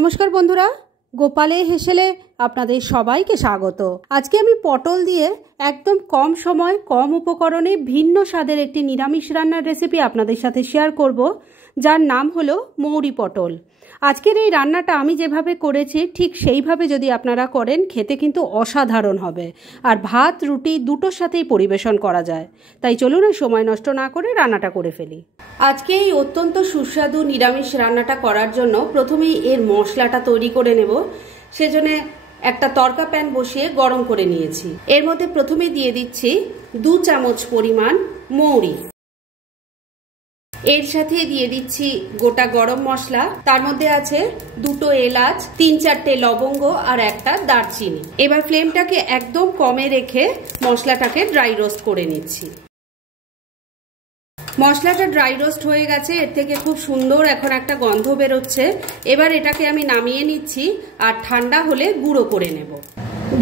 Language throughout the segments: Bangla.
নমস্কার বন্ধুরা, গোপালে হেসেলে আপনাদের সবাইকে স্বাগত। আজকে আমি পটল দিয়ে একদম কম সময় কম উপকরণে ভিন্ন স্বাদের একটি নিরামিষ রান্নার রেসিপি আপনাদের সাথে শেয়ার করব, যার নাম হলো মৌরি পটল। আজকের এই রান্নাটা আমি যেভাবে করেছি ঠিক সেইভাবে যদি আপনারা করেন খেতে কিন্তু অসাধারণ হবে, আর ভাত রুটি দুটোর সাথেই পরিবেশন করা যায়। তাই চলুন সময় নষ্ট না করে রান্নাটা করে ফেলি। আজকে এই অত্যন্ত সুস্বাদু নিরামিষ রান্নাটা করার জন্য প্রথমেই এর মশলাটা তৈরি করে নেব। সেজন্য একটা তড়কা প্যান বসিয়ে গরম করে নিয়েছি। এর মধ্যে প্রথমে দিয়ে দিচ্ছি 2 চামচ পরিমাণ মৌরি। এর সাথে দিয়ে দিচ্ছি গোটা গরম মশলা, তার মধ্যে আছে 2টো এলাচ, 3-4টে লবঙ্গ আর একটা দারচিনি। এবার ফ্লেমটাকে একদম কমে রেখে মশলাটাকে ড্রাই রোস্ট করে নিচ্ছি। মশলাটা ড্রাই রোস্ট হয়ে গেছে, এর থেকে খুব সুন্দর এখন একটা গন্ধ বেরোচ্ছে। এবার এটাকে আমি নামিয়ে নিচ্ছি আর ঠান্ডা হলে গুঁড়ো করে নেব।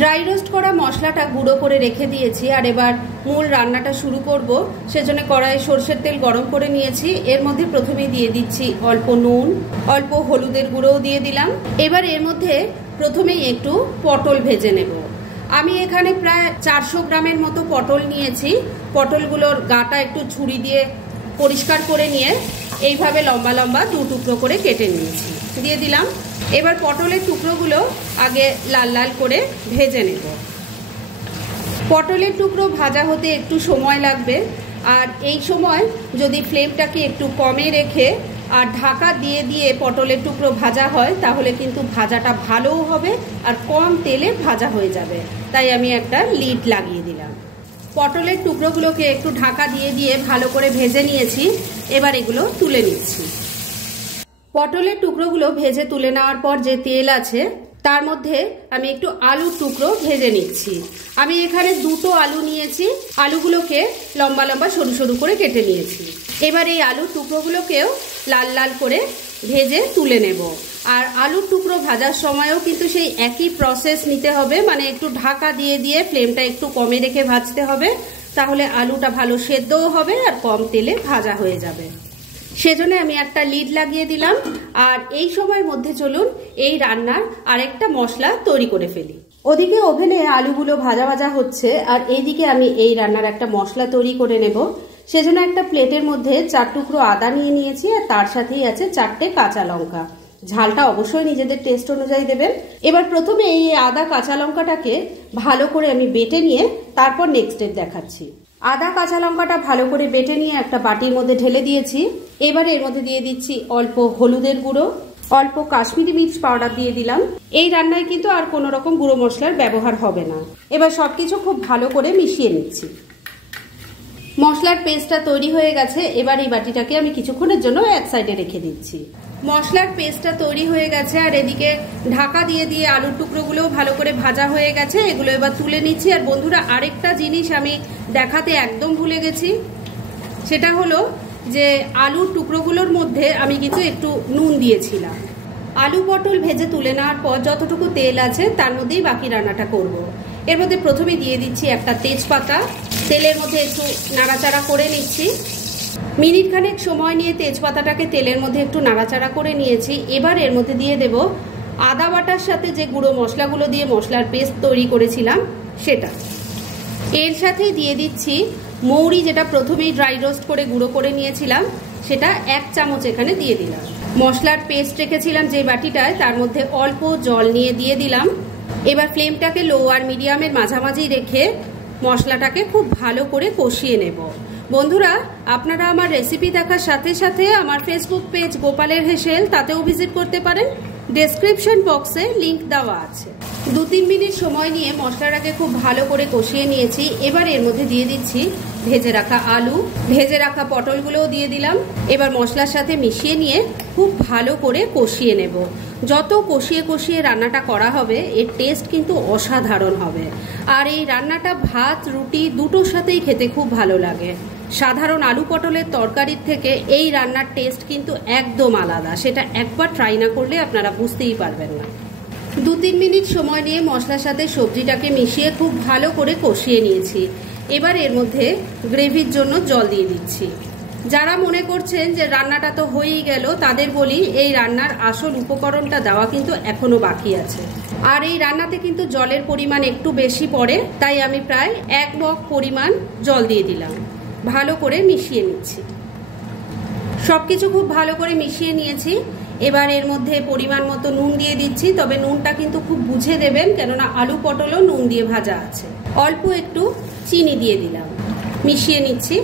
ড্রাই রোস্ট করা মশলাটা গুঁড়ো করে রেখে দিয়েছি, আর এবার মূল রান্নাটা শুরু করব। সেজন্য কড়াইয়ে সরষের তেল গরম করে নিয়েছি। এর মধ্যে প্রথমেই দিয়ে দিচ্ছি অল্প নুন, অল্প হলুদের গুঁড়োও দিয়ে দিলাম। এবার এর মধ্যে প্রথমেই একটু পটল ভেজে নেব। আমি এখানে প্রায় 400 গ্রামের মতো পটল নিয়েছি। পটলগুলোর গাটা একটু ছুরি দিয়ে পরিষ্কার করে নিয়ে এইভাবে লম্বা লম্বা 2 টুকরো করে কেটে নিয়েছি, দিয়ে দিলাম। এবার পটলের টুকরোগুলো আগে লাল লাল করে ভেজে নেব। পটলের টুকরো ভাজা হতে একটু সময় লাগবে, আর এই সময় যদি ফ্লেমটাকে একটু কমে রেখে আর ঢাকা দিয়ে দিয়ে পটলের টুকরো ভাজা হয় তাহলে কিন্তু ভাজাটা ভালোও হবে আর কম তেলে ভাজা হয়ে যাবে। তাই আমি একটা লিড লাগিয়ে দিলাম। পটলের টুকরোগুলোকে একটু ঢাকা দিয়ে দিয়ে ভালো করে ভেজে নিয়েছি। এবার এগুলো তুলে নিচ্ছি। পটলের টুকরোগুলো ভেজে তুলে নেওয়ার পর যে তেল আছে তার মধ্যে আমি একটু আলুর টুকরো ভেজে নিচ্ছি। আমি এখানে 2টো আলু নিয়েছি। আলুগুলোকে লম্বা লম্বা সরু সরু করে কেটে নিয়েছি। এবার এই আলুর টুকরোগুলোকেও লাল লাল করে ভেজে তুলে নেব। আর আলুর টুকরো ভাজার সময়ও কিন্তু সেই একই প্রসেস নিতে হবে, মানে একটু ঢাকা দিয়ে দিয়ে ফ্লেমটা একটু কমে রেখে ভাজতে হবে, তাহলে আলুটা ভালো সেদ্ধও হবে আর কম তেলে ভাজা হয়ে যাবে। সেজন্য আমি একটা লিড লাগিয়ে দিলাম। আর এই সময়ের মধ্যে চলুন এই রান্নার আরেকটা মশলা তৈরি করে ফেলি। ওদিকে ওভেনে আলুগুলো ভাজা ভাজা হচ্ছে, আর এইদিকে আমি এই রান্নার একটা মশলা তৈরি করে নেব। সেজন্য একটা প্লেটের মধ্যে 4 টুকরো আদা নিয়ে নিয়েছি, আর তার সাথেই আছে 4টে কাঁচা লঙ্কা। ঝালটা অবশ্যই নিজেদের টেস্ট অনুযায়ী দেবেন। এবার প্রথমে এই আদা কাঁচা লঙ্কাটাকে ভালো করে আমি বেটে নিয়ে তারপর নেক্সট স্টেপ দেখাচ্ছি। আদা কাঁচা লঙ্কাটা ভালো করে বেটে নিয়ে একটা বাটির মধ্যে ঢেলে দিয়েছি। এবার এর মধ্যে দিয়ে দিচ্ছি অল্প হলুদের গুঁড়ো, অল্প কাশ্মীরি মির্চ পাউডার দিয়ে দিলাম। এই রান্নায় কিন্তু আর কোনো রকম গুঁড়ো মশলার ব্যবহার হবে না। এবার সবকিছু খুব ভালো করে মিশিয়ে নিচ্ছি। মশলার পেস্টটা তৈরি হয়ে গেছে। এবার এই বাটিটাকে আমি কিছুক্ষণের জন্য এক সাইডে রেখে দিচ্ছি। মশলার পেস্টটা তৈরি হয়ে গেছে, আর এদিকে ঢাকা দিয়ে দিয়ে আলুর টুকরোগুলোও ভালো করে ভাজা হয়ে গেছে। এগুলো এবার তুলে নিচ্ছি। আর বন্ধুরা, আরেকটা জিনিস আমি দেখাতে একদম ভুলে গেছি, সেটা হলো যে আলুর টুকরোগুলোর মধ্যে আমি কিন্তু একটু নুন দিয়েছিলাম। আলু পটল ভেজে তুলে নেওয়ার পর যতটুকু তেল আছে তার মধ্যেই বাকি রান্নাটা করব। এর মধ্যে প্রথমে দিয়ে দিচ্ছি একটা তেজপাতা। তেলের মধ্যে একটু নাড়াচাড়া করে নিচ্ছি। মিনিট খানেক সময় নিয়ে তেজপাতাটাকে তেলের মধ্যে একটু নাড়াচাড়া করে নিয়েছি। এবার এর মধ্যে দিয়ে দেব আদা বাটার সাথে যে গুঁড়ো মশলাগুলো দিয়ে মশলার পেস্ট তৈরি করেছিলাম সেটা। এর সাথে দিয়ে দিচ্ছি মৌরি, যেটা প্রথমেই ড্রাই রোস্ট করে গুঁড়ো করে নিয়েছিলাম, সেটা 1 চামচ এখানে দিয়ে দিলাম। মশলার পেস্ট রেখেছিলাম যে বাটিটায় তার মধ্যে অল্প জল নিয়ে দিয়ে দিলাম। এবার ফ্লেমটাকে লো আর মিডিয়ামের মাঝামাঝি রেখে মশলাটাকে খুব ভালো করে কষিয়ে নেব। বন্ধুরা, আপনারা আমার রেসিপি দেখার সাথে সাথে আমার ফেসবুক পেজ গোপালের হেসেল তাতেও ভিজিট করতে পারেন। ডেসক্রিপশন বক্সে লিংক দেওয়া আছে। 2-3 মিনিট সময় নিয়ে মশলাটাকে খুব ভালো করে কষিয়ে নিয়েছি। এবার এর মধ্যে দিয়ে দিচ্ছি ভেজে রাখা আলু, ভেজে রাখা পটলগুলোও দিয়ে দিলাম। এবার মশলার সাথে মিশিয়ে নিয়ে খুব ভালো করে কষিয়ে নেব। যত কষিয়ে কষিয়ে রান্নাটা করা হবে এর টেস্ট কিন্তু অসাধারণ হবে। আর এই রান্নাটা ভাত রুটি দুটোর সাথেই খেতে খুব ভালো লাগে। সাধারণ আলু পটলের তরকারির থেকে এই রান্নার টেস্ট কিন্তু একদম আলাদা। সেটা একবার ট্রাই না করলে আপনারা বুঝতেই পারবেন না। 2-3 মিনিট সময় নিয়ে মশলার সাথে সবজিটাকে মিশিয়ে খুব ভালো করে কষিয়ে নিয়েছি। এবার এর মধ্যে গ্রেভির জন্য জল দিয়ে দিচ্ছি। যারা মনে করছেন যে রান্নাটা তো হয়েই গেল, তাদের বলি এই রান্নার আসল উপকরণটা দেওয়া কিন্তু এখনো বাকি আছে। আর এই রান্নাতে কিন্তু জলের পরিমাণ একটু বেশি পড়ে, তাই আমি প্রায় 1 মগ পরিমাণ জল দিয়ে দিলাম। ভালো করে মিশিয়ে নিচ্ছি। সবকিছু খুব ভালো করে মিশিয়ে নিয়েছি। এবার এর মধ্যে পরিমাণ মতো নুন দিয়ে দিচ্ছি, তবে নুনটা কিন্তু খুব বুঝে দেবেন, কেননা আলু পটলও নুন দিয়ে ভাজা আছে। অল্প একটু চিনি দিয়ে দিলাম, মিশিয়ে নিচ্ছি।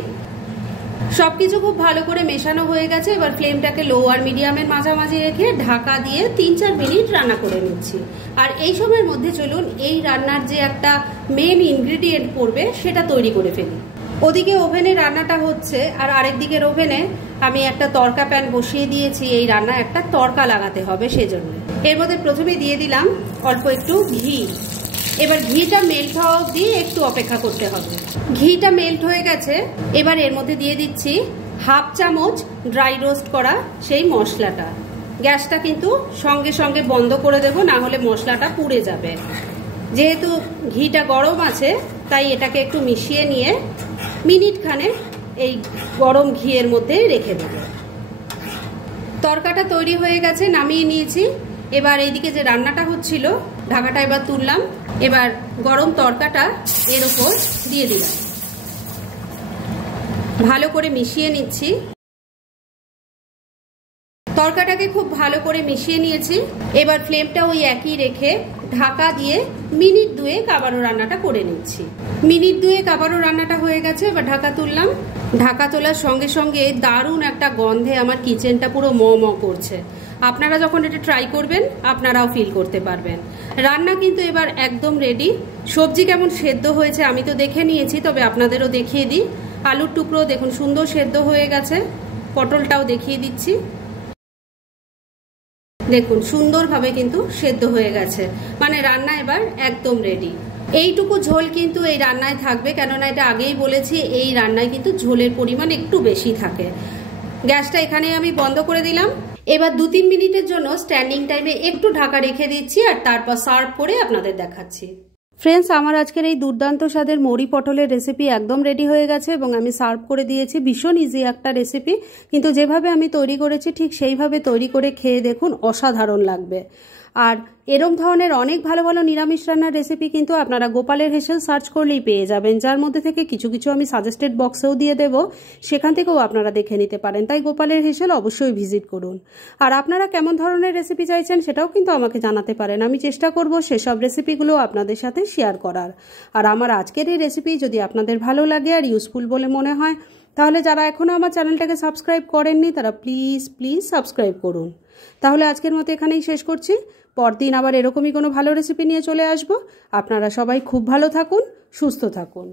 সবকিছু খুব ভালো করে মেশানো হয়ে গেছে। এবার ফ্লেমটাকে লো আর মিডিয়ামের মাঝামাঝি রেখে ঢাকা দিয়ে 3-4 মিনিট রান্না করে নিচ্ছি। আর এই সময়ের মধ্যে চলুন এই রান্নার যে একটা মেন ইনগ্রিডিয়েন্ট পড়বে সেটা তৈরি করে ফেলি। ওদিকে ওভেনে রান্নাটা হচ্ছে, আর আরেক দিকের ওভেনে আমি একটা তড়কা প্যান বসিয়ে দিয়েছি। এই রান্না একটা তড়কা লাগাতে হবে, সেজন্য এর মধ্যে প্রথমে দিয়ে দিলাম অল্প একটু ঘি। এবার ঘিটা মেল্ট হওয়া অবধি একটু অপেক্ষা করতে হবে। ঘিটা মেল্ট হয়ে গেছে। এবার এর মধ্যে দিয়ে দিচ্ছি 1/2 চামচ ড্রাই রোস্ট করা সেই মশলাটা। গ্যাসটা কিন্তু সঙ্গে সঙ্গে বন্ধ করে দেবো, না হলে মশলাটা পুড়ে যাবে। যেহেতু ঘিটা গরম আছে, তাই এটাকে একটু মিশিয়ে নিয়ে মিনিট খানেক এই গরম ঘিয়ের মধ্যে রেখে দেবো। তরকাটা তৈরি হয়ে গেছে, নামিয়ে নিয়েছি। এবার এইদিকে যে রান্নাটা হচ্ছিল, ঢাকাটা এবার তুললাম। এবার গরম তরকাটা এর উপর দিয়ে দিলাম, ভালো করে মিশিয়ে নিচ্ছি। তরকাটাকে খুব ভালো করে মিশিয়ে নিয়েছি। এবার ফ্লেমটা ওই একই রেখে ঢাকা দিয়ে মিনিট 2 আবারও রান্নাটা করে নিচ্ছি। মিনিট 2 আবারও রান্নাটা হয়ে গেছে। এবার ঢাকা তুললাম। ঢাকা তোলার সঙ্গে সঙ্গে দারুণ একটা গন্ধে আমার কিচেনটা পুরো ম ম করছে। আপনারা যখন এটা ট্রাই করবেন আপনারাও ফিল করতে পারবেন। রান্না কিন্তু এবার একদম রেডি। সবজি কেমন সেদ্ধ হয়েছে আমি তো দেখে নিয়েছি, তবে আপনাদেরও দেখিয়ে দিই। আলুর টুকরো দেখুন সুন্দর সেদ্ধ হয়ে গেছে। পটলটাও দেখিয়ে দিচ্ছি, দেখুন সুন্দরভাবে কিন্তু সেদ্ধ হয়ে গেছে। মানে রান্না এবার একদম রেডি। এইটুকু ঝোল কিন্তু এই রান্নায় থাকবে, কেননা এটা আগেই বলেছি এই রান্নায় কিন্তু ঝোলের পরিমাণ একটু বেশি থাকে। গ্যাসটা এখানে আমি বন্ধ করে দিলাম। এবার 2-3 মিনিটের জন্য স্ট্যান্ডিং টাইমে একটু ঢাকা রেখে দিচ্ছি, আর তারপর সার্ভ করে আপনাদের দেখাচ্ছি। ফ্রেন্ডস, আমার আজকের এই দুর্দান্ত স্বাদের মৌরি পটলের রেসিপি একদম রেডি হয়ে গেছে এবং আমি সার্ভ করে দিয়েছি। ভীষণ ইজি একটা রেসিপি, কিন্তু যেভাবে আমি তৈরি করেছি ঠিক সেইভাবে তৈরি করে খেয়ে দেখুন, অসাধারণ লাগবে। আর এরম ধরনের অনেক ভালো ভালো নিরামিষ রান্নার রেসিপি কিন্তু আপনারা গোপালের হেসেল সার্চ করলেই পেয়ে যাবেন, যার মধ্যে থেকে কিছু কিছু আমি সাজেস্টেড বক্সেও দিয়ে দেব, সেখান থেকেও আপনারা দেখে নিতে পারেন। তাই গোপালের হেসেল অবশ্যই ভিজিট করুন। আর আপনারা কেমন ধরনের রেসিপি চাইছেন সেটাও কিন্তু আমাকে জানাতে পারেন। আমি চেষ্টা করব সেসব রেসিপিগুলো আপনাদের সাথে শেয়ার করার। আর আমার আজকের এই রেসিপি যদি আপনাদের ভালো লাগে আর ইউজফুল বলে মনে হয়, তাহলে যারা এখনও আমার চ্যানেলটাকে সাবস্ক্রাইব করেননি তারা প্লিজ সাবস্ক্রাইব করুন। তাহলে আজকের মতো এখানেই শেষ করছি। পরদিন আবার এরকমই কোনো ভালো রেসিপি নিয়ে চলে আসব। আপনারা সবাই খুব ভালো থাকুন, সুস্থ থাকুন।